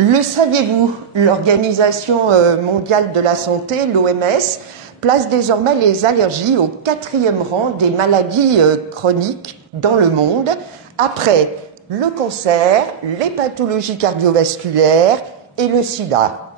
Le saviez-vous, l'Organisation mondiale de la santé, l'OMS, place désormais les allergies au 4e rang des maladies chroniques dans le monde, après le cancer, les pathologies cardiovasculaires et le sida.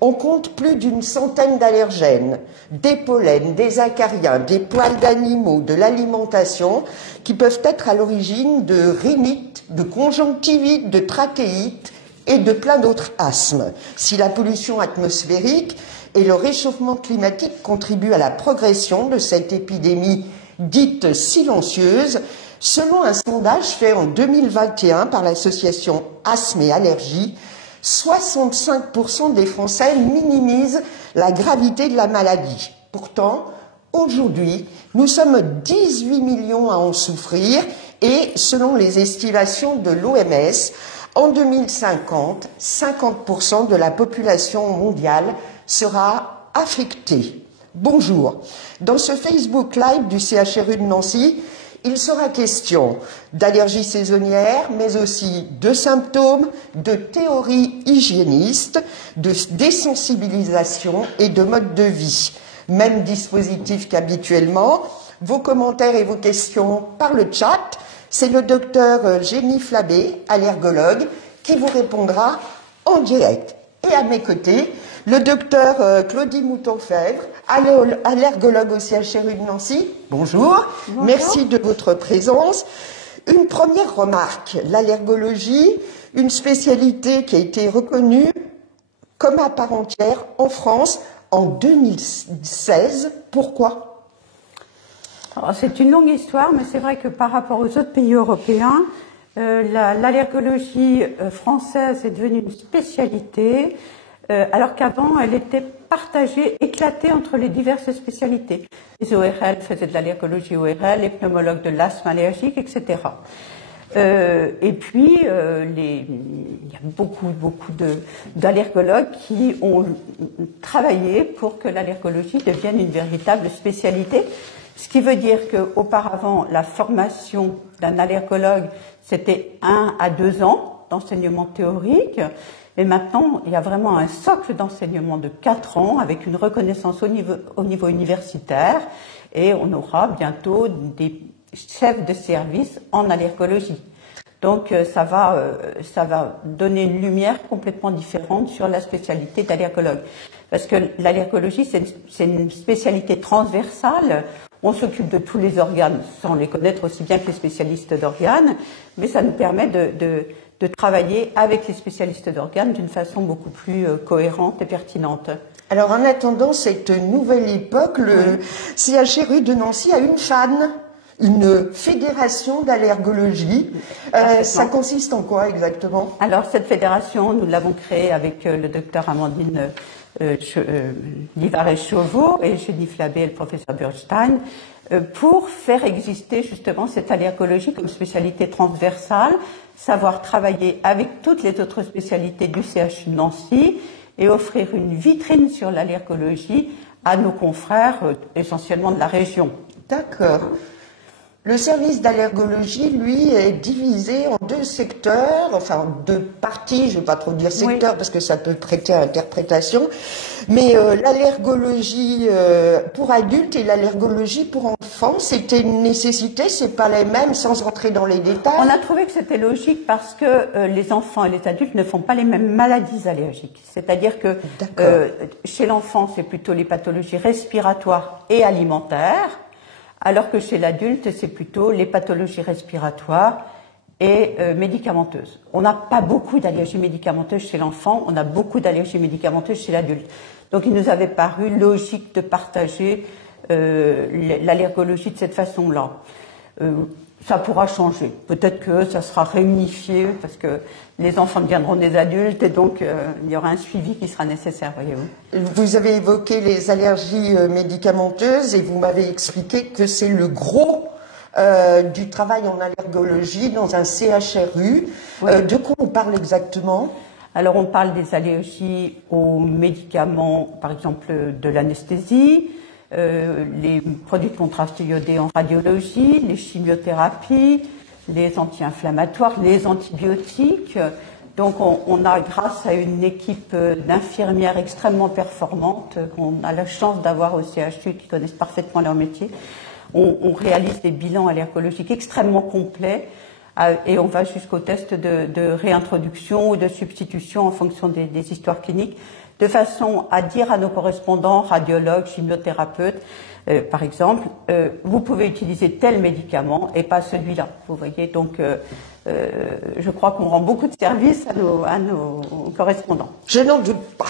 On compte plus d'une centaine d'allergènes, des pollens, des acariens, des poils d'animaux, de l'alimentation, qui peuvent être à l'origine de rhinite, de conjonctivite, de trachéite et de plein d'autres asthmes. Si la pollution atmosphérique et le réchauffement climatique contribuent à la progression de cette épidémie dite silencieuse, selon un sondage fait en 2021 par l'association Asthme et Allergies, 65% des Français minimisent la gravité de la maladie. Pourtant, aujourd'hui, nous sommes 18 millions à en souffrir et, selon les estimations de l'OMS, en 2050, 50% de la population mondiale sera affectée. Bonjour. Dans ce Facebook Live du CHRU de Nancy, il sera question d'allergies saisonnières, mais aussi de symptômes, de théories hygiénistes, de désensibilisation et de mode de vie. Même dispositif qu'habituellement. Vos commentaires et vos questions par le chat. C'est le docteur Jenny Flabé, allergologue, qui vous répondra en direct. Et à mes côtés, le docteur Claudie Mouton-Fèvre, allergologue au CHRU de Nancy. Bonjour. Bonjour. Merci de votre présence. Une première remarque, l'allergologie, une spécialité qui a été reconnue comme à part entière en France en 2016. Pourquoi ? C'est une longue histoire, mais c'est vrai que par rapport aux autres pays européens, l'allergologie française est devenue une spécialité, alors qu'avant, elle était partagée, éclatée entre les diverses spécialités. Les ORL faisaient de l'allergologie ORL, les pneumologues de l'asthme allergique, etc. Et puis, il y a beaucoup d'allergologues qui ont travaillé pour que l'allergologie devienne une véritable spécialité. Ce qui veut dire qu'auparavant, la formation d'un allergologue, c'était 1 à 2 ans d'enseignement théorique. Et maintenant, il y a vraiment un socle d'enseignement de 4 ans avec une reconnaissance au niveau universitaire. Et on aura bientôt des chefs de service en allergologie. Donc, ça va donner une lumière complètement différente sur la spécialité d'allergologue. Parce que l'allergologie, c'est une spécialité transversale. On s'occupe de tous les organes sans les connaître aussi bien que les spécialistes d'organes, mais ça nous permet de travailler avec les spécialistes d'organes d'une façon beaucoup plus cohérente et pertinente. Alors, en attendant cette nouvelle époque, le CHRU de Nancy a une FAN, une fédération d'allergologie. Ça consiste en quoi exactement? Alors, cette fédération, nous l'avons créée avec le docteur Amandine Livaret-Chauveau et Jenny Flabé et le professeur Burstein pour faire exister justement cette allergologie comme spécialité transversale, savoir travailler avec toutes les autres spécialités du CHU de Nancy et offrir une vitrine sur l'allergologie à nos confrères essentiellement de la région. D'accord. Le service d'allergologie, lui, est divisé en 2 secteurs, enfin en 2 parties, je ne vais pas trop dire secteur parce que ça peut prêter à interprétation, mais l'allergologie pour adultes et l'allergologie pour enfants, c'était une nécessité, c'est pas les mêmes, sans entrer dans les détails. On a trouvé que c'était logique parce que les enfants et les adultes ne font pas les mêmes maladies allergiques. C'est-à-dire que chez l'enfant, c'est plutôt les pathologies respiratoires et alimentaires, alors que chez l'adulte, c'est plutôt les pathologies respiratoires et médicamenteuses. On n'a pas beaucoup d'allergies médicamenteuses chez l'enfant, on a beaucoup d'allergies médicamenteuses chez l'adulte. Donc il nous avait paru logique de partager l'allergologie de cette façon-là. Ça pourra changer. Peut-être que ça sera réunifié parce que les enfants deviendront des adultes et donc il y aura un suivi qui sera nécessaire, voyez-vous. Vous avez évoqué les allergies médicamenteuses et vous m'avez expliqué que c'est le gros du travail en allergologie dans un CHRU. De quoi on parle exactement? Alors on parle des allergies aux médicaments, par exemple de l'anesthésie, les produits de contraste iodé en radiologie, les chimiothérapies, les anti-inflammatoires, les antibiotiques, Donc on a, grâce à une équipe d'infirmières extrêmement performantes, qu'on a la chance d'avoir au CHU, qui connaissent parfaitement leur métier, on réalise des bilans allergologiques extrêmement complets et on va jusqu'au test de réintroduction ou de substitution en fonction des histoires cliniques, de façon à dire à nos correspondants, radiologues, chimiothérapeutes, par exemple, vous pouvez utiliser tel médicament et pas celui-là. Vous voyez, donc je crois qu'on rend beaucoup de services à nos correspondants. Je n'en doute pas.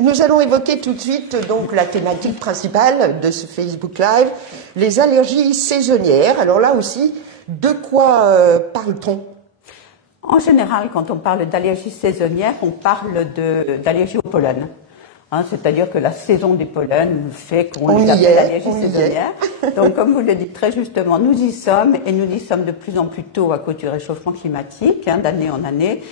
Nous allons évoquer tout de suite donc la thématique principale de ce Facebook Live, les allergies saisonnières. Alors là aussi, de quoi parle-t-on? En général, quand on parle d'allergie saisonnière, on parle d'allergie au pollen. Hein, c'est-à-dire que la saison des pollens fait qu'on les appelle allergie saisonnière. Donc, comme vous le dites très justement, nous y sommes, et nous y sommes de plus en plus tôt à cause du réchauffement climatique, hein, d'année en année.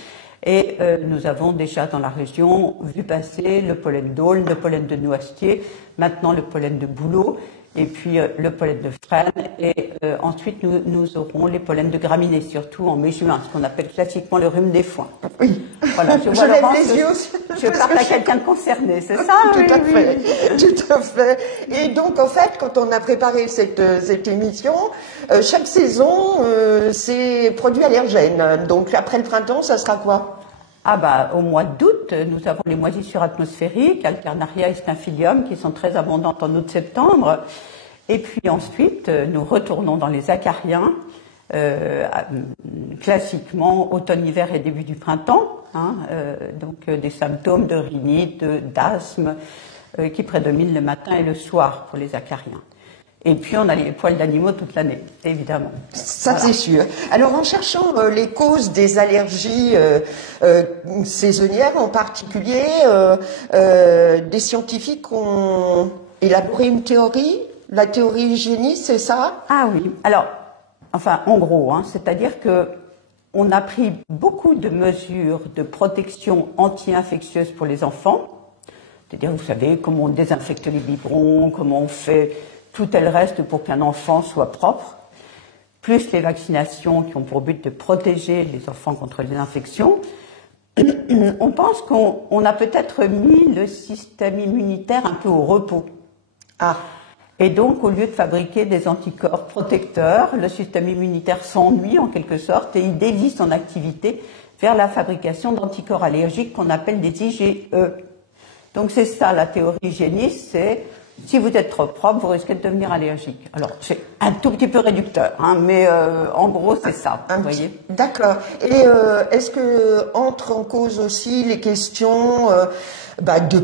Et nous avons déjà dans la région vu passer le pollen d'aulne, le pollen de noisetier, maintenant le pollen de bouleau, et puis le pollen de frêne, et ensuite nous aurons les pollens de graminées, surtout en mai-juin, ce qu'on appelle classiquement le rhume des foins. Oui. Voilà, je vois lève Laurence, les yeux. Je parle à quelqu'un de concerné, c'est ça? Tout à fait, tout à fait. Et donc, en fait, quand on a préparé cette émission, chaque saison, c'est produits allergènes. Donc, après le printemps, ça sera quoi? Ah bah, au mois d'août, nous avons les moisissures atmosphériques, Alternaria et Staphylium, qui sont très abondantes en août-septembre. Et puis ensuite, nous retournons dans les acariens, classiquement automne-hiver et début du printemps, hein, donc des symptômes de rhinite, d'asthme, qui prédominent le matin et le soir pour les acariens. Et puis, on a les poils d'animaux toute l'année, évidemment. Ça, voilà. C'est sûr. Alors, en cherchant les causes des allergies saisonnières, en particulier, des scientifiques ont élaboré une théorie, la théorie hygiéniste, c'est ça? Ah oui. Alors, enfin, en gros, hein, c'est-à-dire que on a pris beaucoup de mesures de protection anti-infectieuse pour les enfants. C'est-à-dire, vous savez, comment on désinfecte les biberons, comment on fait tout le reste pour qu'un enfant soit propre, plus les vaccinations qui ont pour but de protéger les enfants contre les infections. On pense qu'on a peut-être mis le système immunitaire un peu au repos. Ah. Et donc, au lieu de fabriquer des anticorps protecteurs, le système immunitaire s'ennuie en quelque sorte et il dévie son activité vers la fabrication d'anticorps allergiques qu'on appelle des IgE. Donc, c'est ça la théorie hygiéniste, c'est si vous êtes trop propre, vous risquez de devenir allergique. Alors, c'est un tout petit peu réducteur, hein, mais en gros, c'est ça, vous voyez. D'accord. Et est-ce que entrent en cause aussi les questions de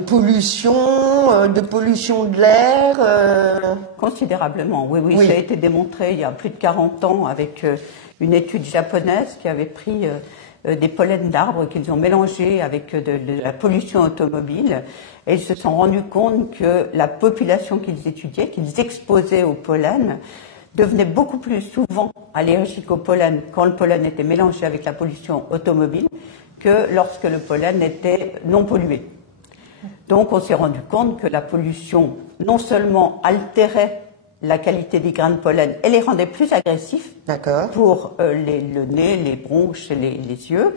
pollution de l'air Considérablement, oui. Ça a été démontré il y a plus de 40 ans avec une étude japonaise qui avait pris des pollens d'arbres qu'ils ont mélangés avec de la pollution automobile. Et ils se sont rendus compte que la population qu'ils étudiaient, qu'ils exposaient au pollen, devenait beaucoup plus souvent allergique au pollen quand le pollen était mélangé avec la pollution automobile que lorsque le pollen était non pollué. Donc on s'est rendu compte que la pollution non seulement altérait la qualité des grains de pollen et les rendait plus agressifs pour le nez, les bronches et les yeux,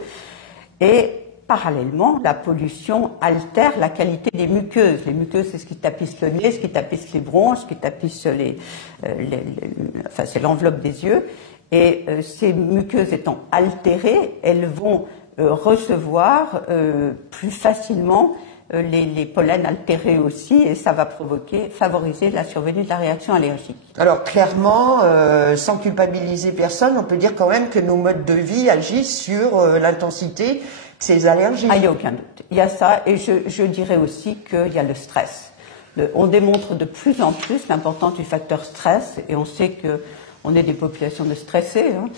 et parallèlement, la pollution altère la qualité des muqueuses. Les muqueuses, c'est ce qui tapisse le nez, ce qui tapisse les bronches, ce qui tapisse c'est l'enveloppe des yeux. Et ces muqueuses étant altérées, elles vont recevoir plus facilement les pollens altérés aussi, et ça va favoriser la survenue de la réaction allergique. Alors clairement, sans culpabiliser personne, on peut dire quand même que nos modes de vie agissent sur l'intensité ces allergies. Ah, il n'y a aucun doute. Il y a ça, et je dirais aussi qu'il y a le stress. On démontre de plus en plus l'importance du facteur stress, et on sait qu'on est des populations de stressés. Hein.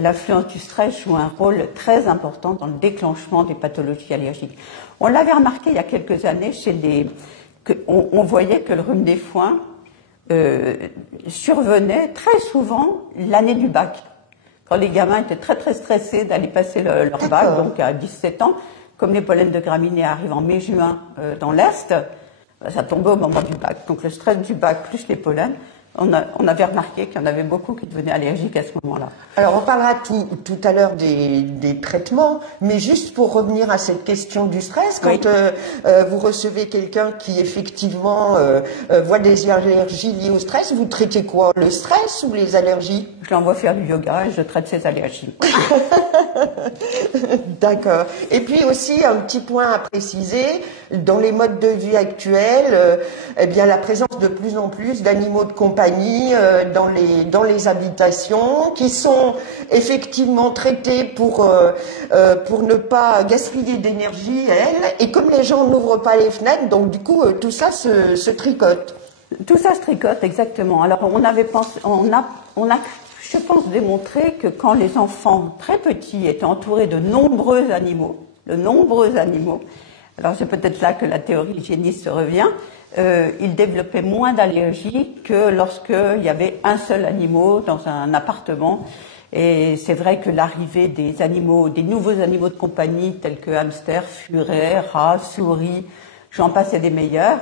L'influence du stress joue un rôle très important dans le déclenchement des pathologies allergiques. On l'avait remarqué il y a quelques années on voyait que le rhume des foins survenait très souvent l'année du bac. Quand les gamins étaient très très stressés d'aller passer leur bac, donc à 17 ans, comme les pollens de graminées arrivent en mai-juin dans l'Est, ça tombait au moment du bac. Donc le stress du bac plus les pollens on avait remarqué qu'il y en avait beaucoup qui devenaient allergiques à ce moment-là. Alors, on parlera tout à l'heure des traitements, mais juste pour revenir à cette question du stress, quand vous recevez quelqu'un qui effectivement voit des allergies liées au stress, vous traitez quoi? Le stress ou les allergies? Je l'envoie faire du yoga et je traite ses allergies. D'accord. Et puis aussi, un petit point à préciser, dans les modes de vie actuels, eh bien, la présence de plus en plus d'animaux de compagnie dans les habitations, qui sont effectivement traités pour ne pas gaspiller d'énergie, et comme les gens n'ouvrent pas les fenêtres, donc du coup, tout ça se tricote. Tout ça se tricote, exactement. Alors, on a, je pense, démontré que quand les enfants très petits étaient entourés de nombreux animaux, alors c'est peut-être là que la théorie hygiéniste revient, ils développaient moins d'allergies que lorsqu'il y avait un seul animal dans un appartement. Et c'est vrai que l'arrivée des nouveaux animaux de compagnie tels que hamsters, furets, rats, souris, j'en passe et des meilleurs,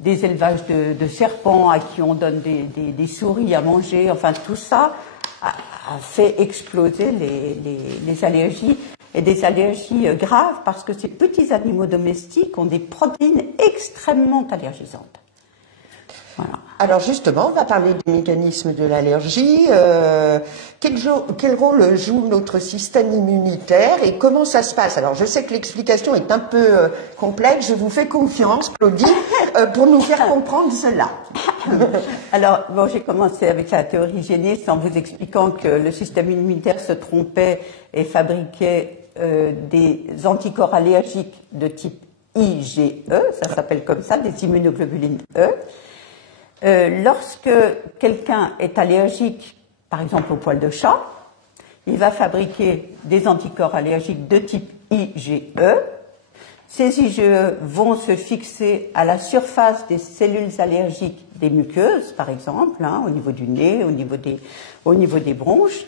des élevages de serpents à qui on donne des souris à manger, enfin tout ça a fait exploser les allergies, et des allergies graves, parce que ces petits animaux domestiques ont des protéines extrêmement allergisantes. Voilà. Alors justement, on va parler des mécanismes de l'allergie. Quel rôle joue notre système immunitaire et comment ça se passe? Alors je sais que l'explication est un peu complexe, je vous fais confiance, Claudie, pour nous faire comprendre cela. Alors, bon, j'ai commencé avec la théorie hygiéniste en vous expliquant que le système immunitaire se trompait et fabriquait des anticorps allergiques de type IgE, ça s'appelle comme ça, des immunoglobulines E. Lorsque quelqu'un est allergique, par exemple au poil de chat, il va fabriquer des anticorps allergiques de type IgE. Ces IgE vont se fixer à la surface des cellules allergiques des muqueuses, par exemple, au niveau du nez, au niveau des bronches.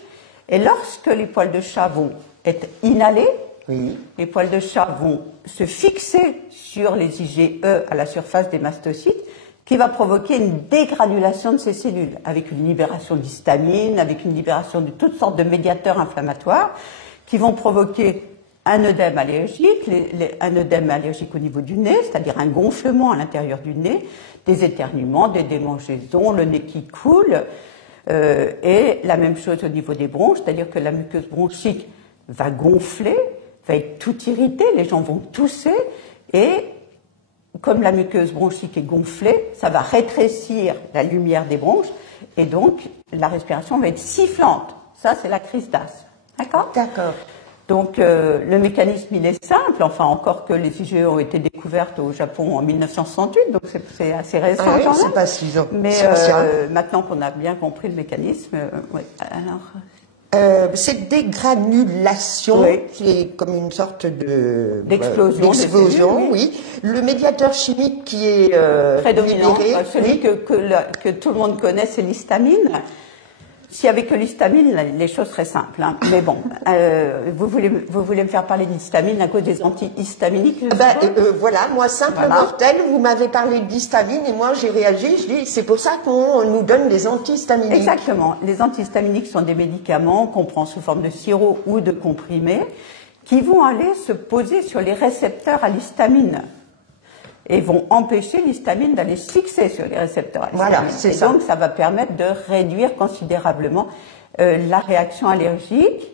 Et lorsque les poils de chat vont être inhalés, les poils de chat vont se fixer sur les IgE à la surface des mastocytes, qui va provoquer une dégranulation de ces cellules, avec une libération d'histamine, avec une libération de toutes sortes de médiateurs inflammatoires, qui vont provoquer un œdème allergique, un œdème allergique au niveau du nez, c'est-à-dire un gonflement à l'intérieur du nez, des éternuements, des démangeaisons, le nez qui coule, et la même chose au niveau des bronches, c'est-à-dire que la muqueuse bronchique va gonfler, va être toute irritée, les gens vont tousser, et comme la muqueuse bronchique est gonflée, ça va rétrécir la lumière des bronches, et donc la respiration va être sifflante. Ça, c'est la crise d'asthme. D'accord ? D'accord. Donc le mécanisme, il est simple, enfin encore que les IgE ont été découvertes au Japon en 1968, donc c'est assez récent. Oui, c'est pas 6 ans. Mais maintenant qu'on a bien compris le mécanisme, oui. Alors, cette dégranulation, c'est comme une sorte d'explosion, oui. Le médiateur chimique qui est prédominant, libéré, celui que tout le monde connaît, c'est l'histamine. S'il n'y avait que l'histamine, les choses seraient simples. Mais bon, vous voulez me faire parler d'histamine à cause des antihistaminiques? Voilà, moi, simple mortel, vous m'avez parlé d'histamine et moi j'ai réagi, je dis c'est pour ça qu'on nous donne des antihistaminiques. Exactement. Les antihistaminiques sont des médicaments qu'on prend sous forme de sirop ou de comprimés qui vont aller se poser sur les récepteurs à l'histamine et vont empêcher l'histamine d'aller se fixer sur les récepteurs à l'histamine. Voilà, c'est ça. Donc, ça va permettre de réduire considérablement la réaction allergique.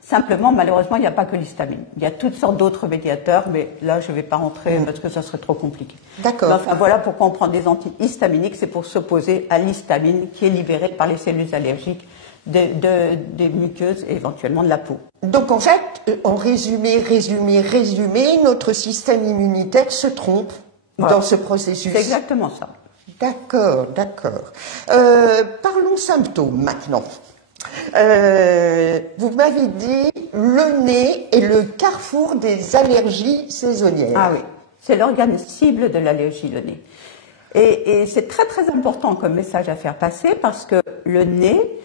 Simplement, malheureusement, il n'y a pas que l'histamine. Il y a toutes sortes d'autres médiateurs, mais là, je ne vais pas rentrer parce que ça serait trop compliqué. D'accord. Enfin, voilà pourquoi on prend des antihistaminiques, c'est pour s'opposer à l'histamine qui est libérée par les cellules allergiques des muqueuses et éventuellement de la peau. Donc en fait, en résumé, notre système immunitaire se trompe dans ce processus. C'est exactement ça. D'accord. Parlons symptômes maintenant. Vous m'avez dit le nez est le carrefour des allergies saisonnières. Ah oui, c'est l'organe cible de l'allergie, le nez. Et c'est très très important comme message à faire passer parce que le nez,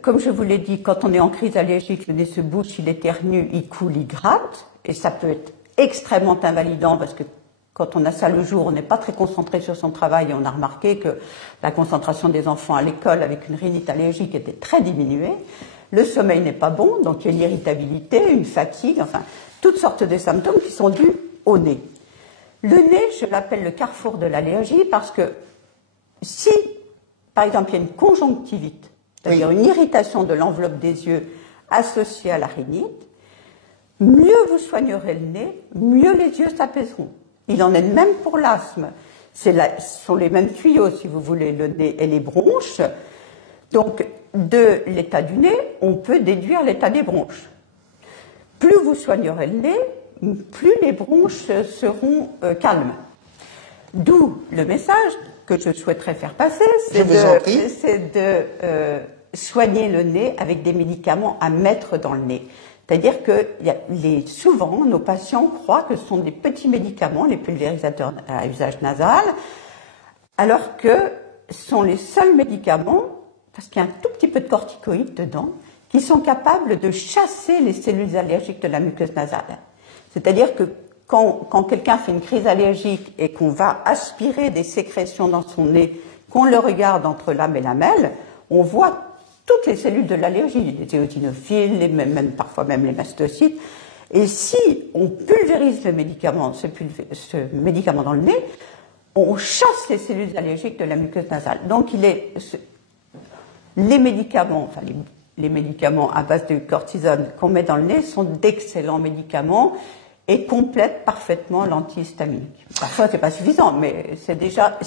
comme je vous l'ai dit, quand on est en crise allergique, le nez se bouche, il éternue, il coule, il gratte, et ça peut être extrêmement invalidant parce que Quand on a ça le jour, on n'est pas très concentré sur son travail et on a remarqué que la concentration des enfants à l'école avec une rhinite allergique était très diminuée. Le sommeil n'est pas bon, donc il y a une irritabilité, une fatigue, enfin, toutes sortes de symptômes qui sont dus au nez. Le nez, je l'appelle le carrefour de l'allergie parce que si, par exemple, il y a une conjonctivite, c'est-à-dire une irritation de l'enveloppe des yeux associée à la rhinite, mieux vous soignerez le nez, mieux les yeux s'apaiseront. Il en est de même pour l'asthme. Ce sont les mêmes tuyaux, si vous voulez, le nez et les bronches. Donc, de l'état du nez, on peut déduire l'état des bronches. Plus vous soignerez le nez, plus les bronches seront calmes. D'où le message que je souhaiterais faire passer, c'est de soigner le nez avec des médicaments à mettre dans le nez. C'est-à-dire que souvent, nos patients croient que ce sont des petits médicaments, les pulvérisateurs à usage nasal, alors que ce sont les seuls médicaments, parce qu'il y a un tout petit peu de corticoïdes dedans, qui sont capables de chasser les cellules allergiques de la muqueuse nasale. C'est-à-dire que quand quelqu'un fait une crise allergique et qu'on va aspirer des sécrétions dans son nez, qu'on le regarde entre l'âme et la lamelle, on voit toutes les cellules de l'allergie, les éosinophiles, parfois même les mastocytes. Et si on pulvérise le médicament, ce médicament dans le nez, on chasse les cellules allergiques de la muqueuse nasale. Donc les médicaments, enfin les médicaments à base de cortisone qu'on met dans le nez sont d'excellents médicaments et complètent parfaitement l'antihistaminique. Parfois c'est pas suffisant, mais c'est déjà.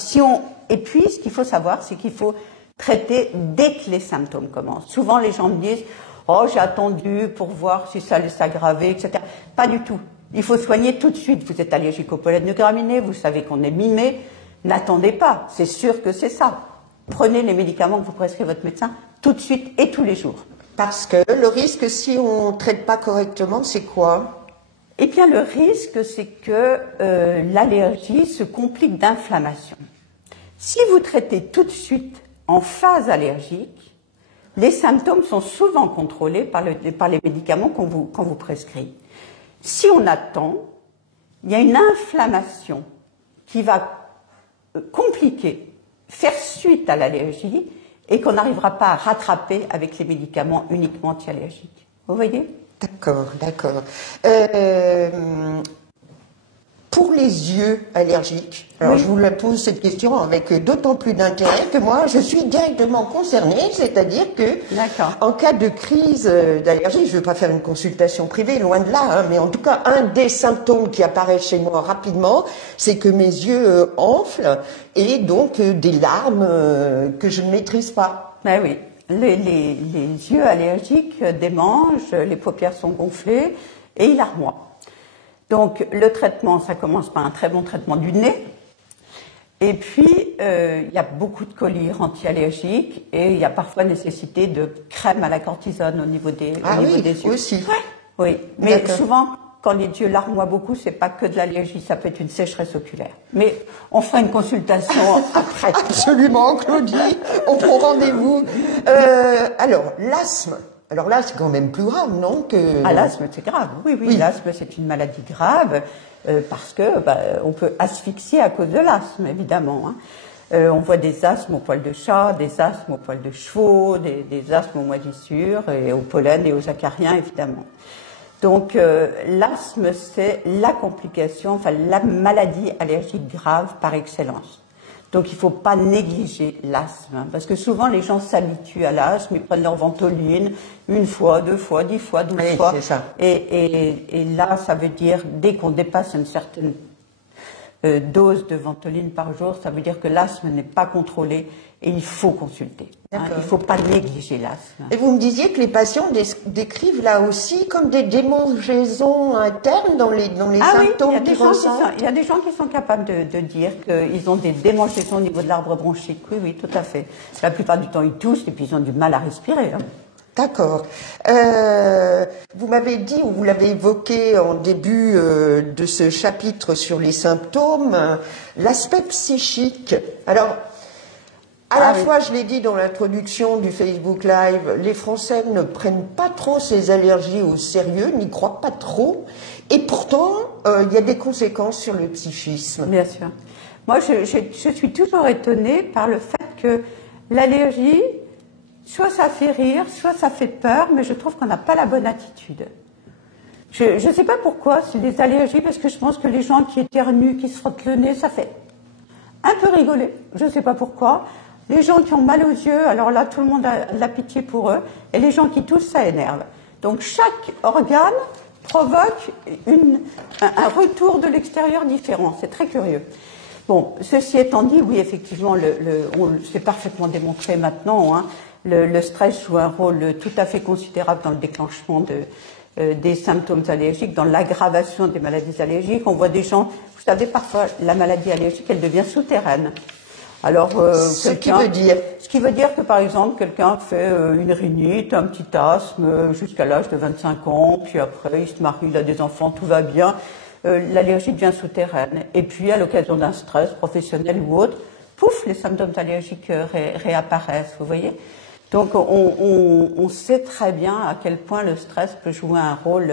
Et puis ce qu'il faut savoir, c'est qu'il faut traiter dès que les symptômes commencent. Souvent, les gens me disent « Oh, j'ai attendu pour voir si ça allait s'aggraver, etc. » Pas du tout. Il faut soigner tout de suite. Vous êtes allergique au pollen de graminées, vous savez qu'on est mi-mai. N'attendez pas. C'est sûr que c'est ça. Prenez les médicaments que vous prescrit votre médecin tout de suite et tous les jours. Parce que le risque, si on ne traite pas correctement, c'est quoi? Eh bien, le risque, c'est que l'allergie se complique d'inflammation. Si vous traitez tout de suite en phase allergique, les symptômes sont souvent contrôlés par les médicaments qu'on vous prescrit. Si on attend, il y a une inflammation qui va compliquer, faire suite à l'allergie et qu'on n'arrivera pas à rattraper avec les médicaments uniquement anti-allergiques. Vous voyez? D'accord, d'accord. Pour les yeux allergiques, alors je vous la pose cette question avec d'autant plus d'intérêt que moi je suis directement concernée, c'est-à-dire que en cas de crise d'allergie, je ne veux pas faire une consultation privée, loin de là, hein, mais en tout cas un des symptômes qui apparaît chez moi rapidement, c'est que mes yeux enflent et donc des larmes que je ne maîtrise pas. Ben oui, les yeux allergiques démangent, les paupières sont gonflées et ils larmoient. Donc, le traitement, ça commence par un très bon traitement du nez. Et puis, il y a beaucoup de collyres anti-allergiques et il y a parfois nécessité de crème à la cortisone au niveau des yeux. Aussi. Oui, mais souvent, quand les yeux larmoient beaucoup, c'est pas que de l'allergie, ça peut être une sécheresse oculaire. Mais on fera une consultation après. Absolument, Claudie, on prend rendez-vous. Alors, l'asthme. Alors là, c'est quand même plus grave, non que... Ah, l'asthme, c'est grave. Oui. L'asthme, c'est une maladie grave parce que on peut asphyxier à cause de l'asthme, évidemment. Hein. On voit des asthmes au poil de chat, des asthmes au poil de chevaux, des asthmes aux moisissures et au pollen et aux acariens, évidemment. Donc, l'asthme, c'est la complication, enfin, la maladie allergique grave par excellence. Donc, il ne faut pas négliger l'asthme, hein, parce que souvent, les gens s'habituent à l'asthme, ils prennent leur Ventoline une fois, 2 fois, 10 fois, 12 fois. C'est ça. Et là, ça veut dire, dès qu'on dépasse une certaine dose de Ventoline par jour, ça veut dire que l'asthme n'est pas contrôlé et il faut consulter. Hein, il ne faut pas négliger l'asthme. Et vous me disiez que les patients décrivent là aussi comme des démangeaisons internes dans les symptômes qu'ils ressentent. Il y a des gens qui sont capables de dire qu'ils ont des démangeaisons au niveau de l'arbre bronchique. Oui, tout à fait. La plupart du temps, ils toussent et puis ils ont du mal à respirer. Hein. D'accord. Vous m'avez dit, ou vous l'avez évoqué en début de ce chapitre sur les symptômes, l'aspect psychique. Alors, À la fois, je l'ai dit dans l'introduction du Facebook Live, les Français ne prennent pas trop ces allergies au sérieux, n'y croient pas trop, et pourtant, il y a des conséquences sur le psychisme. Bien sûr. Moi, je suis toujours étonnée par le fait que l'allergie, soit ça fait rire, soit ça fait peur, mais je trouve qu'on n'a pas la bonne attitude. Je ne sais pas pourquoi, c'est des allergies, parce que je pense que les gens qui éternuent, qui se frottent le nez, ça fait un peu rigoler. Je ne sais pas pourquoi. Les gens qui ont mal aux yeux, alors là, tout le monde a de la pitié pour eux. Et les gens qui toussent, ça énerve. Donc, chaque organe provoque un retour de l'extérieur différent. C'est très curieux. Bon, ceci étant dit, oui, effectivement, c'est parfaitement démontré maintenant, hein, le stress joue un rôle tout à fait considérable dans le déclenchement des symptômes allergiques, dans l'aggravation des maladies allergiques. On voit des gens, vous savez, parfois, la maladie allergique, elle devient souterraine. Alors, ce qui veut dire que, par exemple, quelqu'un fait une rhinite, un petit asthme jusqu'à l'âge de 25 ans, puis après, il se marie, il a des enfants, tout va bien. L'allergie devient souterraine. Et puis, à l'occasion d'un stress professionnel ou autre, pouf, les symptômes allergiques réapparaissent, vous voyez. Donc, on sait très bien à quel point le stress peut jouer un rôle,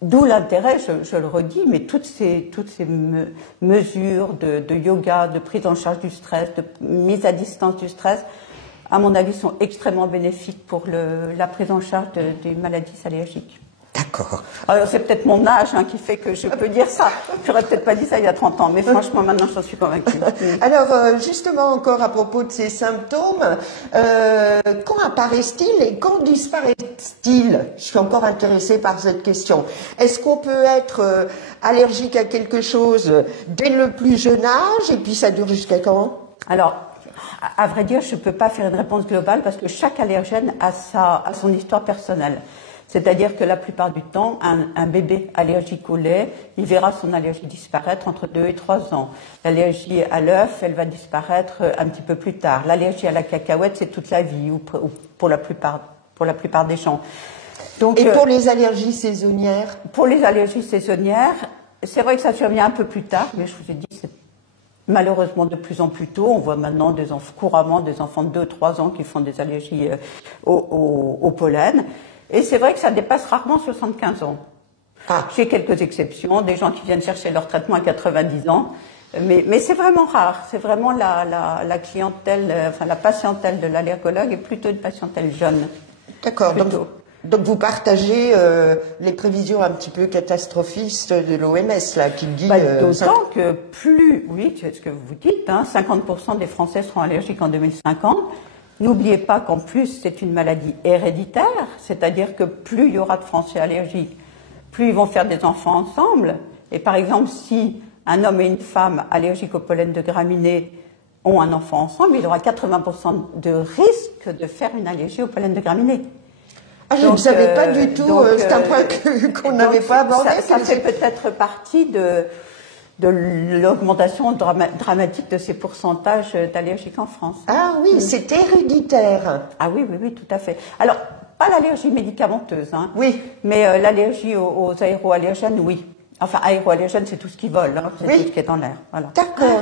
d'où l'intérêt, je le redis, mais toutes ces mesures de yoga, de prise en charge du stress, de mise à distance du stress, à mon avis, sont extrêmement bénéfiques pour la prise en charge des maladies allergiques. D'accord. Alors, c'est peut-être mon âge qui fait que je peux dire ça. J'aurais peut-être pas dit ça il y a 30 ans, mais franchement, maintenant, j'en suis convaincue. Alors, justement, encore à propos de ces symptômes, quand apparaissent-ils et quand disparaissent-ils? Je suis encore intéressée par cette question. Est-ce qu'on peut être allergique à quelque chose dès le plus jeune âge et puis ça dure jusqu'à quand? Alors, à vrai dire, je ne peux pas faire une réponse globale parce que chaque allergène a son histoire personnelle. C'est-à-dire que la plupart du temps, un bébé allergique au lait, il verra son allergie disparaître entre 2 et 3 ans. L'allergie à l'œuf, elle va disparaître un petit peu plus tard. L'allergie à la cacahuète, c'est toute la vie, ou pour la plupart des gens. Donc, et pour les allergies saisonnières? Pour les allergies saisonnières, c'est vrai que ça survient un peu plus tard, mais je vous ai dit, c'est malheureusement de plus en plus tôt. On voit maintenant couramment des enfants de 2-3 ans qui font des allergies au pollen. Et c'est vrai que ça dépasse rarement 75 ans. J'ai quelques exceptions, des gens qui viennent chercher leur traitement à 90 ans, mais c'est vraiment rare. C'est vraiment la clientèle, enfin la patientèle de l'allergologue est plutôt une patientèle jeune. D'accord. Donc vous partagez les prévisions un petit peu catastrophistes de l'OMS là, qui dit. D'autant que oui, c'est ce que vous dites, 50% des Français seront allergiques en 2050. N'oubliez pas qu'en plus, c'est une maladie héréditaire, c'est-à-dire que plus il y aura de Français allergiques, plus ils vont faire des enfants ensemble. Et par exemple, si un homme et une femme allergiques au pollen de graminées ont un enfant ensemble, il aura 80% de risque de faire une allergie au pollen de graminées. Ah, je ne savais pas du tout, c'est un point qu'on n'avait pas abordé. Ça fait peut-être partie de l'augmentation dramatique de ces pourcentages d'allergiques en France. Ah oui, c'est héréditaire. Ah oui, tout à fait. Alors, pas l'allergie médicamenteuse, oui, mais l'allergie aux aéroallergènes, oui. Enfin, aéroallergène, c'est tout ce qui vole, c'est tout ce qui est dans l'air. Voilà.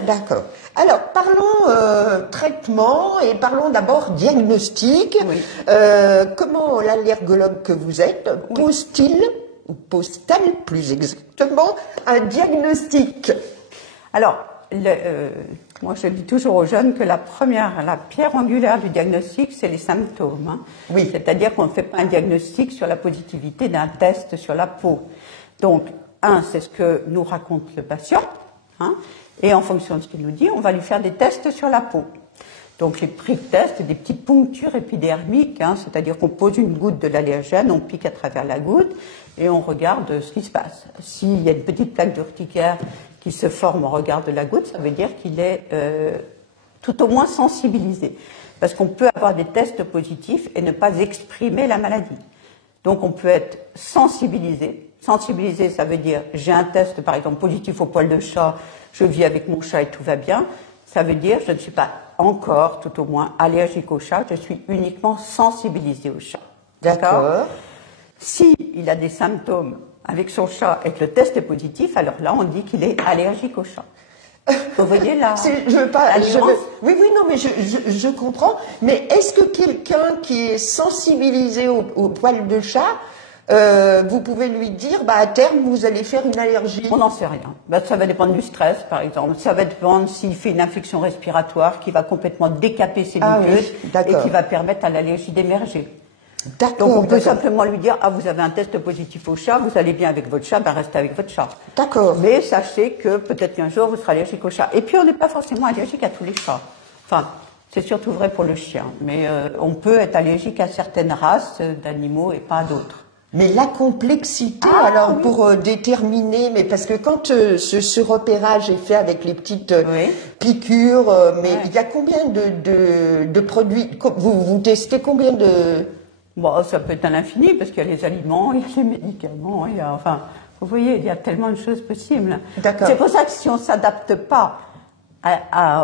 D'accord. Alors, parlons traitement et parlons d'abord diagnostic. Oui. Comment l'allergologue que vous êtes pose-t-elle plus exactement un diagnostic? Alors, moi je dis toujours aux jeunes que la pierre angulaire du diagnostic, c'est les symptômes. Oui. C'est-à-dire qu'on ne fait pas un diagnostic sur la positivité d'un test sur la peau. Donc, c'est ce que nous raconte le patient, et en fonction de ce qu'il nous dit, on va lui faire des tests sur la peau. Donc les prick tests, des petites ponctures épidermiques, c'est-à-dire qu'on pose une goutte de l'allergène, on pique à travers la goutte et on regarde ce qui se passe. S'il y a une petite plaque d'urticaire qui se forme au regard de la goutte, ça veut dire qu'il est tout au moins sensibilisé. Parce qu'on peut avoir des tests positifs et ne pas exprimer la maladie. Donc on peut être sensibilisé. Sensibilisé, ça veut dire j'ai un test par exemple positif au poil de chat, je vis avec mon chat et tout va bien. Ça veut dire je ne suis pas encore, tout au moins, allergique au chat, je suis uniquement sensibilisée au chat. D'accord. Si il a des symptômes avec son chat et que le test est positif, alors là on dit qu'il est allergique au chat. Vous voyez là. Je veux pas. Oui, oui, non, mais je comprends. Mais est-ce que quelqu'un qui est sensibilisé au poil de chat, vous pouvez lui dire, bah à terme vous allez faire une allergie? On n'en sait rien. Ben, ça va dépendre du stress, par exemple. Ça va dépendre s'il fait une infection respiratoire qui va complètement décaper ses muqueuses et qui va permettre à l'allergie d'émerger. Donc on peut simplement lui dire, ah vous avez un test positif au chat, vous allez bien avec votre chat, ben restez avec votre chat. D'accord. Mais sachez que peut-être qu'un jour vous serez allergique au chat. Et puis on n'est pas forcément allergique à tous les chats. Enfin, c'est surtout vrai pour le chien. Mais on peut être allergique à certaines races d'animaux et pas à d'autres. Mais la complexité, pour déterminer, mais parce que quand ce repérage est fait avec les petites piqûres, mais il y a combien de produits, vous testez combien de... Bon, ça peut être à l'infini, parce qu'il y a les aliments, il y a les médicaments, il y a, enfin, vous voyez, il y a tellement de choses possibles. D'accord. C'est pour ça que si on ne s'adapte pas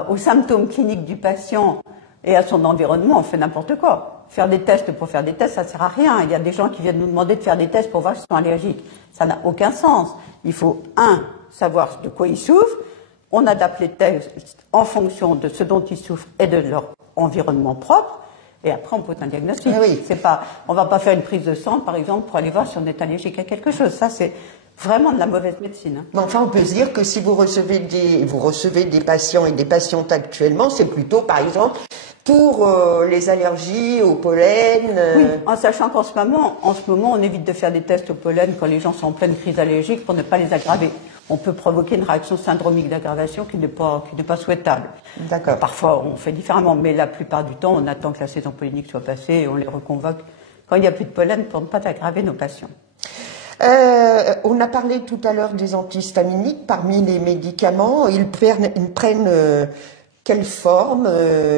aux symptômes cliniques du patient et à son environnement, on fait n'importe quoi. Faire des tests pour faire des tests, ça ne sert à rien. Il y a des gens qui viennent nous demander de faire des tests pour voir s'ils sont allergiques. Ça n'a aucun sens. Il faut, savoir de quoi ils souffrent. On adapte les tests en fonction de ce dont ils souffrent et de leur environnement propre. Et après, on pose un diagnostic. Oui. C'est pas, on va pas faire une prise de sang, par exemple, pour aller voir si on est allergique à quelque chose. Ça, c'est vraiment de la mauvaise médecine. Mais enfin, on peut se dire que si vous recevez des patients et des patientes actuellement, c'est plutôt, par exemple, pour les allergies au pollen. Oui, en sachant qu'en ce moment, on évite de faire des tests au pollen quand les gens sont en pleine crise allergique pour ne pas les aggraver. On peut provoquer une réaction syndromique d'aggravation qui n'est pas souhaitable. D'accord. Parfois, on fait différemment, mais la plupart du temps, on attend que la saison pollinique soit passée et on les reconvoque quand il n'y a plus de pollen pour ne pas aggraver nos patients. On a parlé tout à l'heure des antihistaminiques. Parmi les médicaments, ils prennent quelle forme,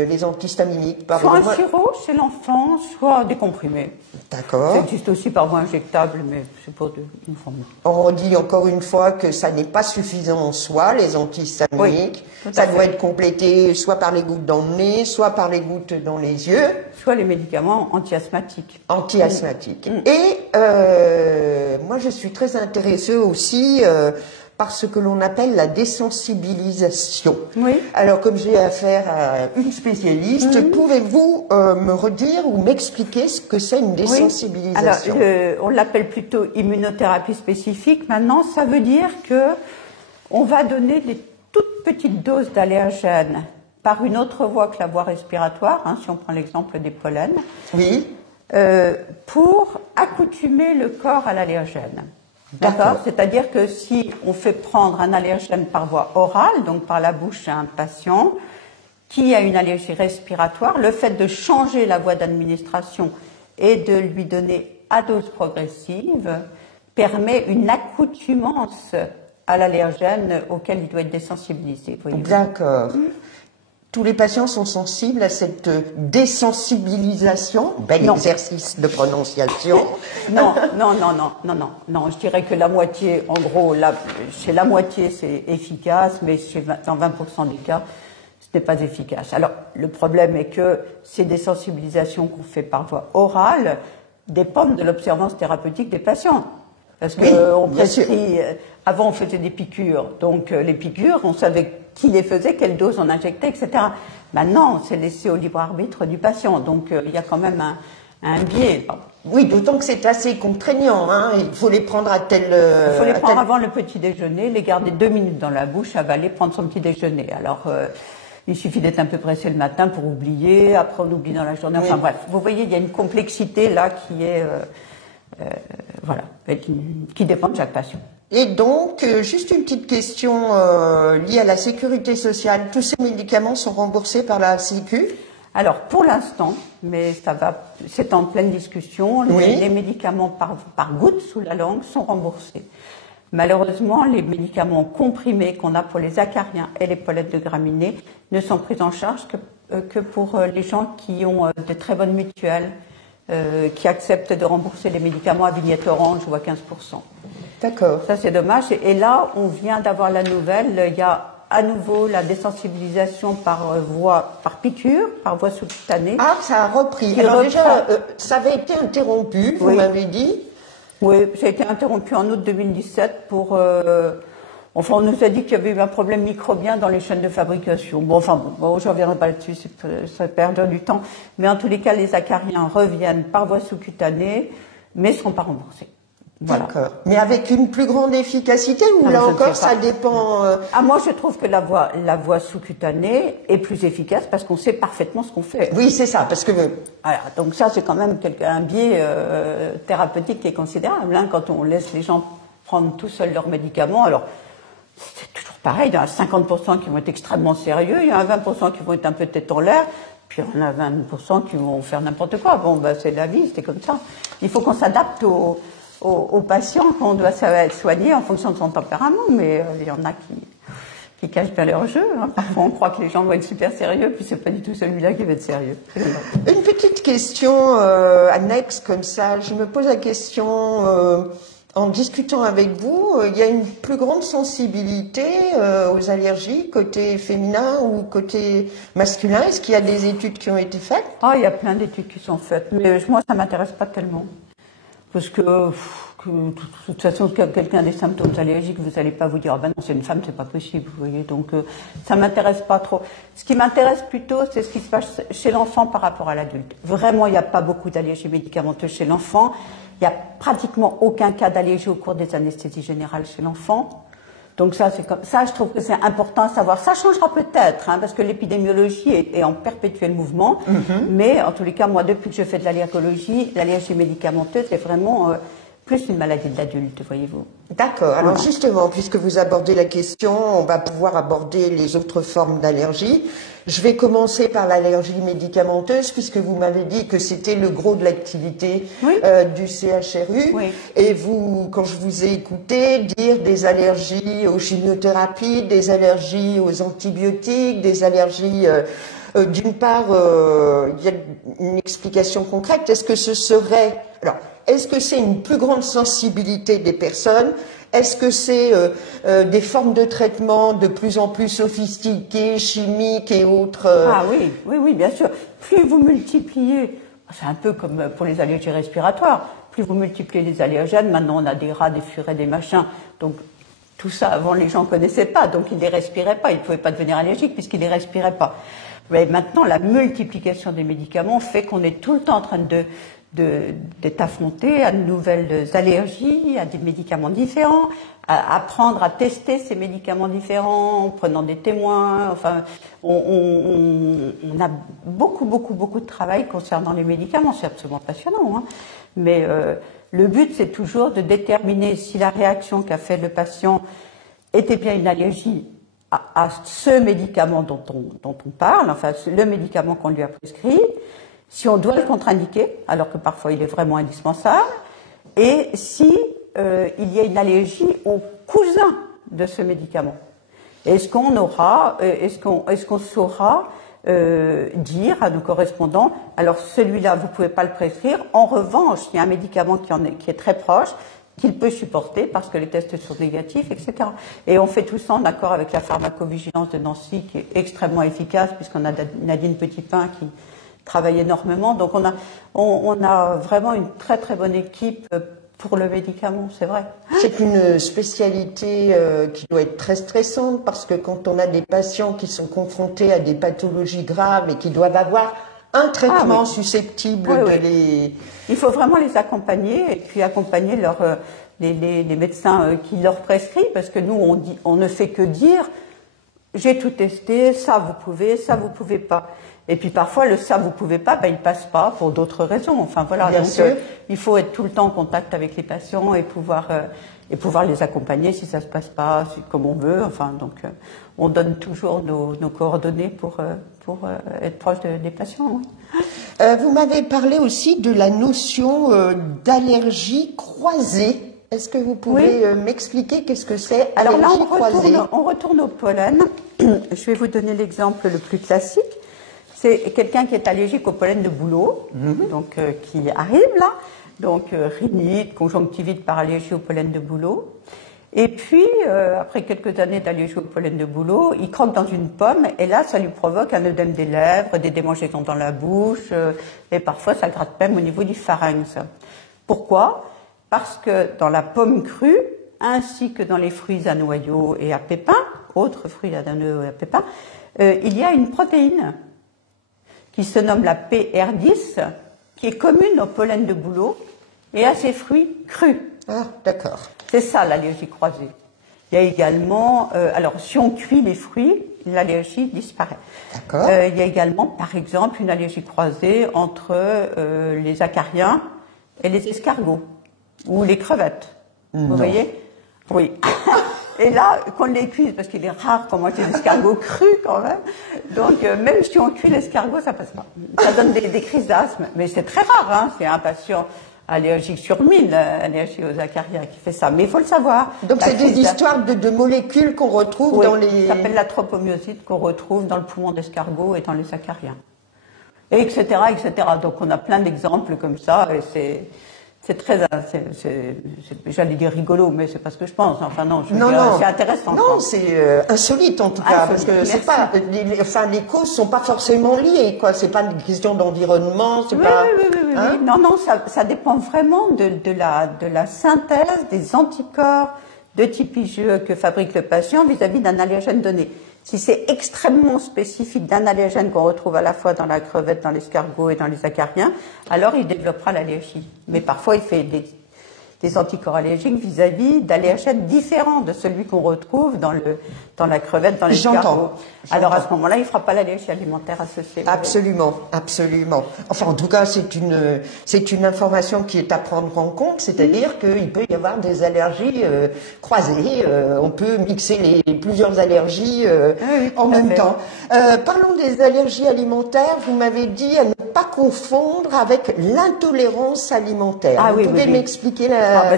les antihistaminiques? Soit un sirop chez l'enfant, soit des comprimés. D'accord. Ça existe aussi par voie injectable, mais c'est pas une forme. On redit encore une fois que ça n'est pas suffisant en soi, les antihistaminiques. Oui, ça doit être complété soit par les gouttes dans le nez, soit par les gouttes dans les yeux. Soit les médicaments anti-asthmatiques. Anti-asthmatiques. Et moi, je suis très intéressée aussi par ce que l'on appelle la désensibilisation. Oui. Alors, comme j'ai affaire à une spécialiste, pouvez-vous me redire ou m'expliquer ce que c'est une désensibilisation? Alors, on l'appelle plutôt immunothérapie spécifique. Maintenant, ça veut dire que on va donner des toutes petites doses d'allergènes par une autre voie que la voie respiratoire, si on prend l'exemple des pollens, oui. Pour accoutumer le corps à l'allergène. D'accord. C'est-à-dire que si on fait prendre un allergène par voie orale, donc par la bouche à un patient qui a une allergie respiratoire, le fait de changer la voie d'administration et de lui donner à dose progressive permet une accoutumance à l'allergène auquel il doit être désensibilisé. D'accord. Tous les patients sont sensibles à cette désensibilisation. Bel exercice de prononciation. Non. Je dirais que la moitié, en gros, chez la moitié, c'est efficace, mais dans 20% des cas, ce n'est pas efficace. Alors, le problème est que ces désensibilisations qu'on fait par voie orale dépendent de l'observance thérapeutique des patients. Parce que on prescrit, avant on faisait des piqûres, donc les piqûres, on savait qui les faisait, quelle dose on injectait, etc. Maintenant, c'est laissé au libre arbitre du patient, donc il y a quand même un biais. Oui, d'autant que c'est assez contraignant, il faut les prendre à tel... Il faut les prendre avant le petit déjeuner, les garder 2 minutes dans la bouche, avaler, prendre son petit déjeuner. Alors, il suffit d'être un peu pressé le matin pour oublier, après on oublie dans la journée, enfin bref. Vous voyez, il y a une complexité là qui est... qui dépend de chaque patient. Et donc, juste une petite question liée à la sécurité sociale. Tous ces médicaments sont remboursés par la Sécu? Alors, pour l'instant, mais c'est en pleine discussion, les médicaments par goutte sous la langue sont remboursés. Malheureusement, les médicaments comprimés qu'on a pour les acariens et les pollens de graminées ne sont pris en charge que pour les gens qui ont de très bonnes mutuelles, qui acceptent de rembourser les médicaments à vignette orange ou à 15%. D'accord. Ça, c'est dommage. Et là, on vient d'avoir la nouvelle. Il y a à nouveau la désensibilisation par piqûre, par voie sous-cutanée. Ah, ça a repris. Alors déjà, ça avait été interrompu, vous m'avez dit? Oui, ça a été interrompu en août 2017 pour Enfin, on nous a dit qu'il y avait eu un problème microbien dans les chaînes de fabrication. Bon, enfin, bon, je reviendrai pas là-dessus, ça perd du temps. Mais en tous les cas, les acariens reviennent par voie sous-cutanée, mais ne seront pas remboursés. Voilà. D'accord. Mais avec une plus grande efficacité ou Non, là je ne encore sais pas. ça dépend Ah, moi, je trouve que la voie sous-cutanée est plus efficace parce qu'on sait parfaitement ce qu'on fait. Oui, c'est ça, parce que Voilà, donc ça, c'est quand même un biais thérapeutique qui est considérable, hein, quand on laisse les gens prendre tout seuls leurs médicaments. Alors, c'est toujours pareil, il y en a 50% qui vont être extrêmement sérieux, il y en a 20% qui vont être un peu tête en l'air, puis il y en a 20% qui vont faire n'importe quoi. Bon, bah, c'est la vie, c'est comme ça. Il faut qu'on s'adapte aux patients, qu'on doit soigner en fonction de son tempérament, mais il y en a qui cachent bien leur jeu. Hein. Parfois, on croit que les gens vont être super sérieux, puis c'est pas du tout celui-là qui va être sérieux. une petite question annexe comme ça, je me pose la question en discutant avec vous, il y a une plus grande sensibilité aux allergies côté féminin ou côté masculin. Est-ce qu'il y a des études qui ont été faites? Ah, il y a plein d'études qui sont faites, mais moi, ça m'intéresse pas tellement. Parce que de toute façon, quelqu'un a des symptômes allergiques, vous n'allez pas vous dire, ah ben non, c'est une femme, c'est pas possible, vous voyez. Donc, ça m'intéresse pas trop. Ce qui m'intéresse plutôt, c'est ce qui se passe chez l'enfant par rapport à l'adulte. Vraiment, il n'y a pas beaucoup d'allergies médicamenteuses chez l'enfant. Il n'y a pratiquement aucun cas d'allergie au cours des anesthésies générales chez l'enfant. Donc ça, c'est comme ça, je trouve que c'est important à savoir. Ça changera peut-être, hein, parce que l'épidémiologie est en perpétuel mouvement. Mais en tous les cas, moi, depuis que je fais de l'allergologie, l'allergie médicamenteuse est vraiment plus une maladie de l'adulte, voyez-vous. D'accord. Alors Voilà. justement, puisque vous abordez la question, on va pouvoir aborder les autres formes d'allergie. Je vais commencer par l'allergie médicamenteuse, puisque vous m'avez dit que c'était le gros de l'activité Oui. du CHRU. Oui. Et vous, quand je vous ai écouté dire des allergies aux chimiothérapies, des allergies aux antibiotiques, des allergies... d'une part, il y a une explication concrète. Est-ce que ce serait... Alors, est-ce que c'est une plus grande sensibilité des personnes? Est-ce que c'est des formes de traitement de plus en plus sophistiquées, chimiques et autres Ah oui, oui, oui, bien sûr. Plus vous multipliez, c'est un peu comme pour les allergies respiratoires, plus vous multipliez les allergènes, maintenant on a des rats, des furets, des machins, donc tout ça avant les gens connaissaient pas, donc ils les respiraient pas, ils ne pouvaient pas devenir allergiques puisqu'ils les respiraient pas. Mais maintenant la multiplication des médicaments fait qu'on est tout le temps en train d'être affronté à de nouvelles allergies, à des médicaments différents, à apprendre à tester ces médicaments différents, en prenant des témoins. Enfin, on a beaucoup de travail concernant les médicaments. C'est absolument passionnant, hein. Mais le but, c'est toujours de déterminer si la réaction qu'a fait le patient était bien une allergie à ce médicament dont on parle, enfin le médicament qu'on lui a prescrit, si on doit le contre-indiquer, alors que parfois il est vraiment indispensable, et si il y a une allergie au cousin de ce médicament. Est-ce qu'on saura dire à nos correspondants, alors celui-là vous pouvez pas le prescrire, en revanche il y a un médicament qui est très proche, qu'il peut supporter parce que les tests sont négatifs, etc. Et on fait tout ça en accord avec la pharmacovigilance de Nancy qui est extrêmement efficace puisqu'on a Nadine Petitpain qui travaille énormément. Donc on a vraiment une très très bonne équipe pour le médicament, c'est vrai. C'est une spécialité qui doit être très stressante parce que quand on a des patients qui sont confrontés à des pathologies graves et qui doivent avoir un traitement susceptible de les... Il faut vraiment les accompagner et puis accompagner les médecins qui leur prescrivent parce que nous on ne fait que dire j'ai tout testé, ça vous pouvez pas. Et puis parfois le ça vous pouvez pas, il passe pas pour d'autres raisons. Enfin voilà, Bien sûr. Il faut être tout le temps en contact avec les patients et pouvoir les accompagner si ça se passe pas comme on veut. Enfin donc on donne toujours nos coordonnées pour être proche des patients. Oui. Vous m'avez parlé aussi de la notion d'allergie croisée. Est-ce que vous pouvez m'expliquer qu'est-ce que c'est Alors là, croisée? on retourne au pollen. Je vais vous donner l'exemple le plus classique. C'est quelqu'un qui est allergique au pollen de bouleau, donc qui arrive là, donc rhinite, conjonctivite par allergie au pollen de bouleau. Et puis, après quelques années d'allergie au pollen de bouleau, il croque dans une pomme et là, ça lui provoque un œdème des lèvres, des démangeaisons dans la bouche et parfois ça gratte même au niveau du pharynx. Pourquoi? Parce que dans la pomme crue, ainsi que dans les fruits à noyaux et à pépins, autres fruits à noyaux et à pépins, il y a une protéine qui se nomme la PR10, qui est commune au pollen de bouleau et à ses fruits crus. Ah, d'accord. C'est ça l'allergie croisée. Il y a également, alors si on cuit les fruits, l'allergie disparaît. D'accord. Il y a également, par exemple, une allergie croisée entre les acariens et les escargots, ou les crevettes. Non. Vous voyez? Oui. Et là, qu'on les cuise, parce qu'il est rare qu'on mange des escargots crus quand même, donc même si on cuit l'escargot, ça passe pas. Ça donne des crises d'asthme, mais c'est très rare, hein. C'est un patient allergique sur 1000, allergique aux acariens qui fait ça, mais il faut le savoir. Donc c'est des histoires de molécules qu'on retrouve dans les... Ça s'appelle la tropomyosite qu'on retrouve dans le poumon d'escargot et dans les acariens. Et etc., etc. Donc on a plein d'exemples comme ça, et c'est très, j'allais dire rigolo, mais c'est pas ce que je pense. Enfin non, c'est intéressant. Non, c'est insolite en tout cas, parce que c'est pas, les causes sont pas forcément liées, quoi. C'est pas une question d'environnement, c'est pas. Oui. Non, ça dépend vraiment de la synthèse des anticorps de type IgE que fabrique le patient vis-à-vis d'un allergène donné. Si c'est extrêmement spécifique d'un allergène qu'on retrouve à la fois dans la crevette, dans l'escargot et dans les acariens, alors il développera l'allergie. Mais parfois, il fait des anticorps allergiques vis-à-vis d'allergènes différents de celui qu'on retrouve dans la crevette, dans l'escargot. Alors à ce moment-là, il ne fera pas l'allergie alimentaire associée. Absolument, absolument. Enfin, en tout cas, c'est une information qui est à prendre en compte, c'est-à-dire qu'il peut y avoir des allergies croisées. On peut mixer plusieurs allergies en même temps. Parlons des allergies alimentaires. Vous m'avez dit à ne pas confondre avec l'intolérance alimentaire. Vous pouvez m'expliquer la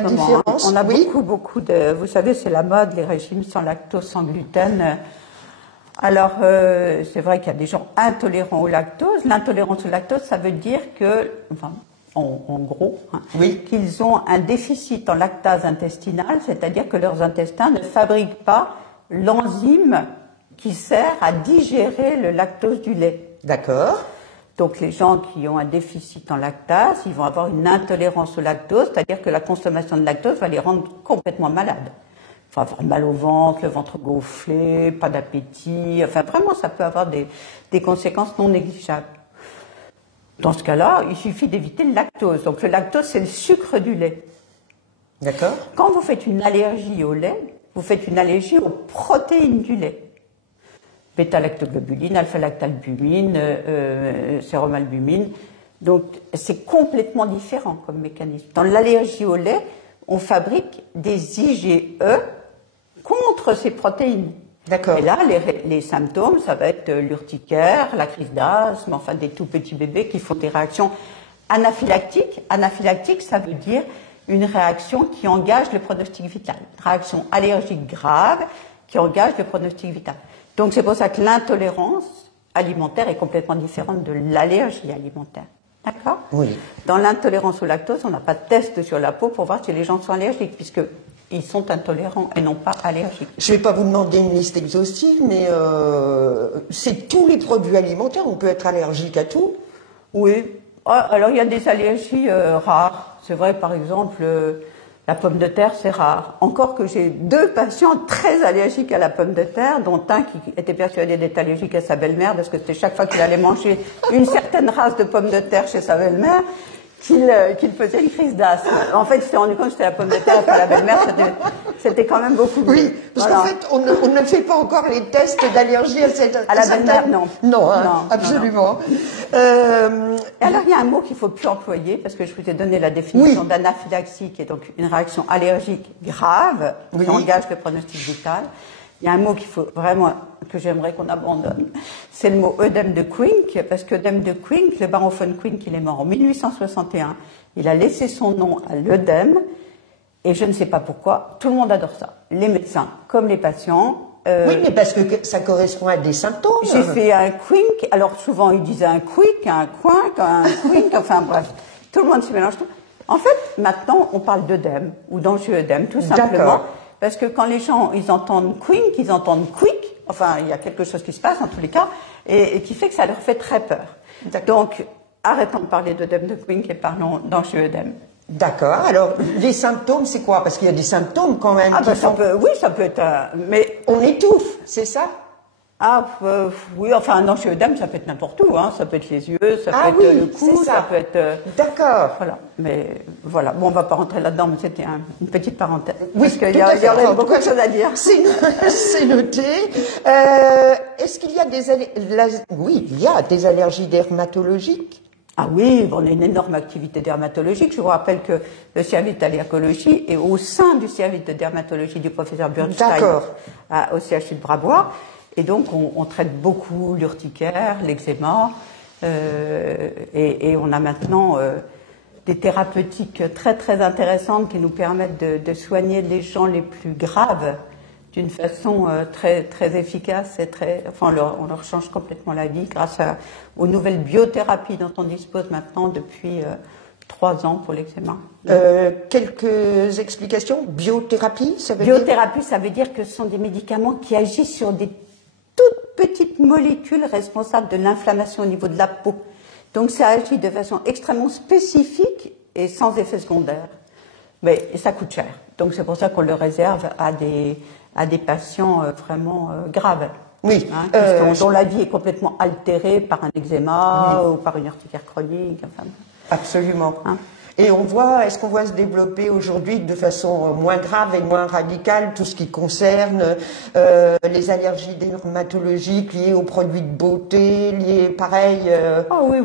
différence? On a beaucoup de... Vous savez, c'est la mode, les régimes sans lactose, sans gluten. Alors, c'est vrai qu'il y a des gens intolérants au lactose. L'intolérance au lactose, ça veut dire que, enfin, en gros, qu'ils ont un déficit en lactase intestinale, c'est-à-dire que leurs intestins ne fabriquent pas l'enzyme qui sert à digérer le lactose du lait. D'accord. Donc les gens qui ont un déficit en lactase, ils vont avoir une intolérance au lactose, c'est-à-dire que la consommation de lactose va les rendre complètement malades. Il va avoir mal au ventre, le ventre gonflé, pas d'appétit, enfin vraiment ça peut avoir des conséquences non négligeables. Dans ce cas-là, il suffit d'éviter le lactose. Donc le lactose, c'est le sucre du lait. D'accord. Quand vous faites une allergie au lait, vous faites une allergie aux protéines du lait. Bêta-lactoglobuline, alpha-lactalbumine, séromalbumine. Donc, c'est complètement différent comme mécanisme. Dans l'allergie au lait, on fabrique des IgE contre ces protéines. D'accord. Et là, les symptômes, ça va être l'urticaire, la crise d'asthme, enfin des tout petits bébés qui font des réactions anaphylactiques. Anaphylactique, ça veut dire une réaction qui engage le pronostic vital. Une réaction allergique grave qui engage le pronostic vital. Donc c'est pour ça que l'intolérance alimentaire est complètement différente de l'allergie alimentaire. D'accord? Oui. Dans l'intolérance au lactose, on n'a pas de test sur la peau pour voir si les gens sont allergiques, puisqu'ils sont intolérants et non pas allergiques. Je ne vais pas vous demander une liste exhaustive, mais c'est tous les produits alimentaires, on peut être allergique à tout? Oui. Alors il y a des allergies rares. C'est vrai, par exemple... la pomme de terre, c'est rare. Encore que j'ai 2 patients très allergiques à la pomme de terre, dont un qui était persuadé d'être allergique à sa belle-mère, parce que c'était chaque fois qu'il allait manger une certaine race de pommes de terre chez sa belle-mère, qu'il faisait une crise d'asthme. En fait, il s'est rendu compte que c'était la pomme de terre et pas la belle-mère, c'était quand même beaucoup mieux. Oui, parce qu'en fait, on ne fait pas encore les tests d'allergie à la belle-mère, non. Non, absolument. Non. Alors, il y a un mot qu'il ne faut plus employer, parce que je vous ai donné la définition d'anaphylaxie, qui est donc une réaction allergique grave, qui engage le pronostic vital. Il y a un mot qu'il faut vraiment, que j'aimerais qu'on abandonne, c'est le mot œdème de Quincke, parce qu'œdème de Quincke, le baron von Quincke, il est mort en 1861, il a laissé son nom à l'œdème, et je ne sais pas pourquoi, tout le monde adore ça. Les médecins, comme les patients. Oui, mais parce que ça correspond à des symptômes. J'ai fait un Quincke, alors souvent ils disaient un quick, un quink, un Quincke, enfin bref, tout le monde se mélange tout. En fait, maintenant, on parle d'œdème, ou d'angioœdème, tout simplement. Parce que quand les gens, ils entendent Quincke, ils entendent quick, enfin, il y a quelque chose qui se passe en tous les cas, et qui fait que ça leur fait très peur. Donc, arrêtons de parler d'œdème de Quincke et parlons d'angioœdème. D'accord. Alors, les symptômes, c'est quoi? Parce qu'il y a des symptômes quand même. Ah ben oui, ça peut être... mais on étouffe, c'est ça? Ah oui, enfin un angioïdème, ça peut être n'importe où, hein. Ça peut être les yeux, ça peut être le cou, ça peut être... D'accord. Voilà, mais voilà. Bon, on va pas rentrer là-dedans, mais c'était une petite parenthèse. Oui, parce qu'il y aurait beaucoup de choses à dire. C'est noté. Est-ce qu'il y a oui, il y a des allergies dermatologiques? Ah oui, on a une énorme activité dermatologique. Je vous rappelle que le service d'allergologie est au sein du service de dermatologie du professeur Bernstein au CHU de Brabois. Et donc, on traite beaucoup l'urticaire, l'eczéma, et on a maintenant des thérapeutiques très très intéressantes qui nous permettent de soigner les gens les plus graves d'une façon très très efficace et on leur change complètement la vie grâce aux nouvelles biothérapies dont on dispose maintenant depuis 3 ans pour l'eczéma. Quelques explications. Biothérapie, ça veut Biothérapie, ça veut dire que ce sont des médicaments qui agissent sur des toutes petites molécules responsables de l'inflammation au niveau de la peau. Donc ça agit de façon extrêmement spécifique et sans effet secondaire. Et ça coûte cher. Donc c'est pour ça qu'on le réserve à des patients vraiment graves. Oui. Dont la vie est complètement altérée par un eczéma ou par une urticaire chronique. Enfin, absolument. Et est-ce qu'on voit se développer aujourd'hui de façon moins grave et moins radicale tout ce qui concerne les allergies dermatologiques liées aux produits de beauté, liées pareil Ah oui.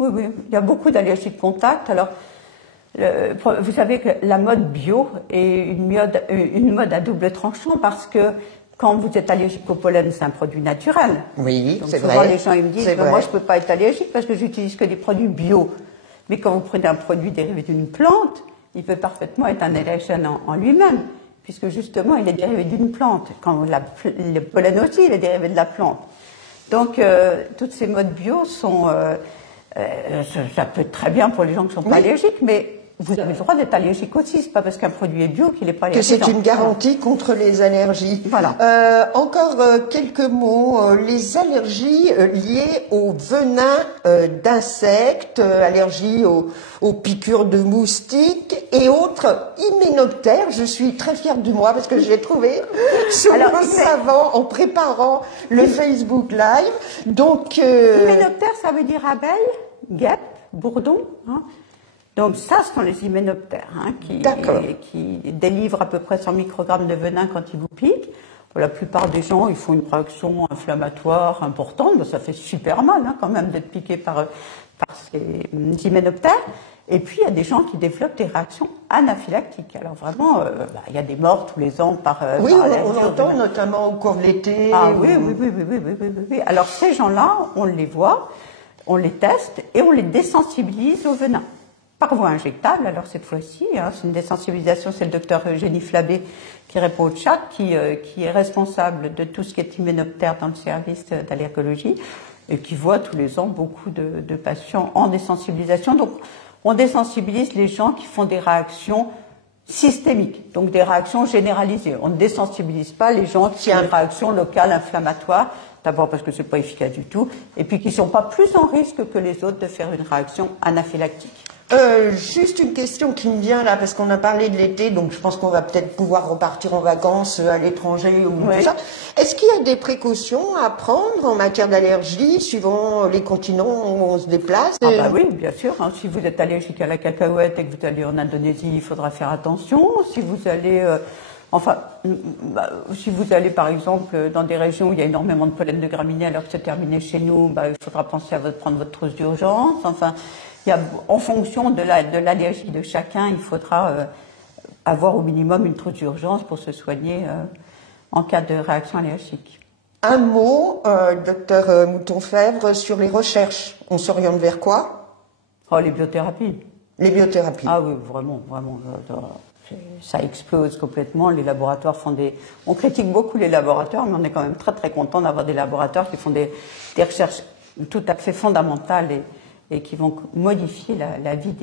Il y a beaucoup d'allergies de contact. Alors, vous savez que la mode bio est une mode à double tranchant parce que quand vous êtes allergique au pollen, c'est un produit naturel. Oui, c'est vrai. Souvent, les gens ils me disent moi, je peux pas être allergique parce que j'utilise que des produits bio. Mais quand vous prenez un produit dérivé d'une plante, il peut parfaitement être un allergène en lui-même, puisque justement, il est dérivé d'une plante. Le pollen aussi, il est dérivé de la plante. Donc, toutes ces modes bio sont... ça peut être très bien pour les gens qui ne sont pas allergiques, mais vous avez le droit d'être allergique aussi. C'est pas parce qu'un produit est bio qu'il n'est pas allergique. Que c'est une garantie contre les allergies. Voilà. Encore quelques mots. Les allergies liées au venin d'insectes, allergies aux piqûres de moustiques et autres hyménoptères. Je suis très fière de moi parce que je l'ai trouvé sur mon savant en préparant le Facebook Live. Donc, hyménoptère, ça veut dire abeille, guêpe, bourdon. Donc ça, ce sont les hyménoptères qui délivrent à peu près 100 microgrammes de venin quand ils vous piquent. Pour la plupart des gens, ils font une réaction inflammatoire importante. Ça fait super mal quand même d'être piqué par ces hyménoptères. Et puis, il y a des gens qui développent des réactions anaphylactiques. Alors vraiment, il y a des morts tous les ans par on entend notamment au cours de l'été. Ah oui. Alors ces gens-là, on les voit, on les teste et on les désensibilise au venin. Par voie injectable, alors cette fois-ci, c'est une désensibilisation, c'est le docteur Eugénie Flabé qui répond au chat, qui est responsable de tout ce qui est hyménoptère dans le service d'allergologie et qui voit tous les ans beaucoup de patients en désensibilisation. Donc, on désensibilise les gens qui font des réactions systémiques, donc des réactions généralisées. On ne désensibilise pas les gens qui ont des réactions locales inflammatoires, d'abord parce que c'est pas efficace du tout, et puis qui sont pas plus en risque que les autres de faire une réaction anaphylactique. Juste une question qui me vient là, parce qu'on a parlé de l'été, donc je pense qu'on va peut-être pouvoir repartir en vacances à l'étranger ou tout ça. Est-ce qu'il y a des précautions à prendre en matière d'allergie, suivant les continents où on se déplace? Oui, bien sûr. Si vous êtes allergique à la cacahuète et que vous allez en Indonésie, il faudra faire attention. Si vous allez... si vous allez par exemple dans des régions où il y a énormément de pollen de graminées alors que c'est terminé chez nous, il faudra penser à prendre votre trousse d'urgence. Enfin, en fonction de l'allergie de chacun, il faudra avoir au minimum une trousse d'urgence pour se soigner en cas de réaction allergique. Un mot, docteur Mouton-Fèvre, sur les recherches. On s'oriente vers quoi? Les biothérapies. Les biothérapies. Ah oui, vraiment. Ça explose complètement. Les laboratoires on critique beaucoup les laboratoires, mais on est quand même très très content d'avoir des laboratoires qui font des recherches tout à fait fondamentales et qui vont modifier la vie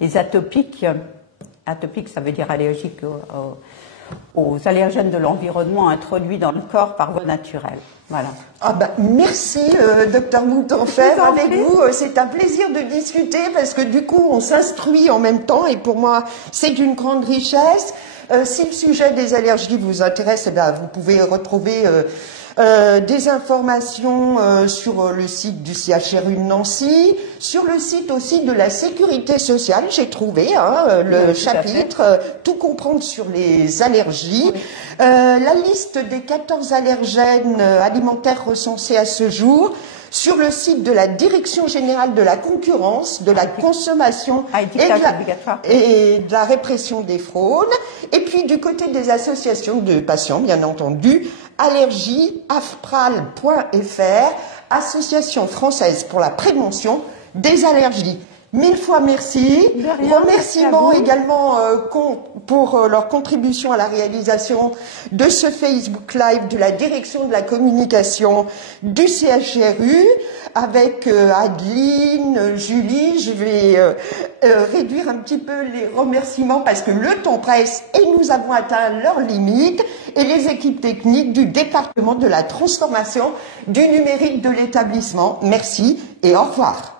des atopiques. Atopique, ça veut dire allergique aux allergènes de l'environnement introduits dans le corps par voie naturelle. Voilà. Ah ben, merci, docteur Moutanfer. Avec vous, c'est un plaisir de discuter parce que du coup, on s'instruit en même temps et pour moi, c'est d'une grande richesse. Si le sujet des allergies vous intéresse, eh bien, vous pouvez retrouver des informations sur le site du CHRU de Nancy, sur le site aussi de la Sécurité sociale, j'ai trouvé le chapitre Tout comprendre sur les allergies. Oui. La liste des 14 allergènes alimentaires recensés à ce jour sur le site de la Direction générale de la concurrence, de la consommation et de la répression des fraudes. Et puis du côté des associations de patients, bien entendu, allergieafpral.fr, Association française pour la prévention des allergies. 1000 fois merci. Remerciements également pour leur contribution à la réalisation de ce Facebook Live de la Direction de la communication du CHRU avec Adeline, Julie. Je vais réduire un petit peu les remerciements parce que le temps presse et nous avons atteint leurs limites, et les équipes techniques du département de la transformation du numérique de l'établissement. Merci et au revoir.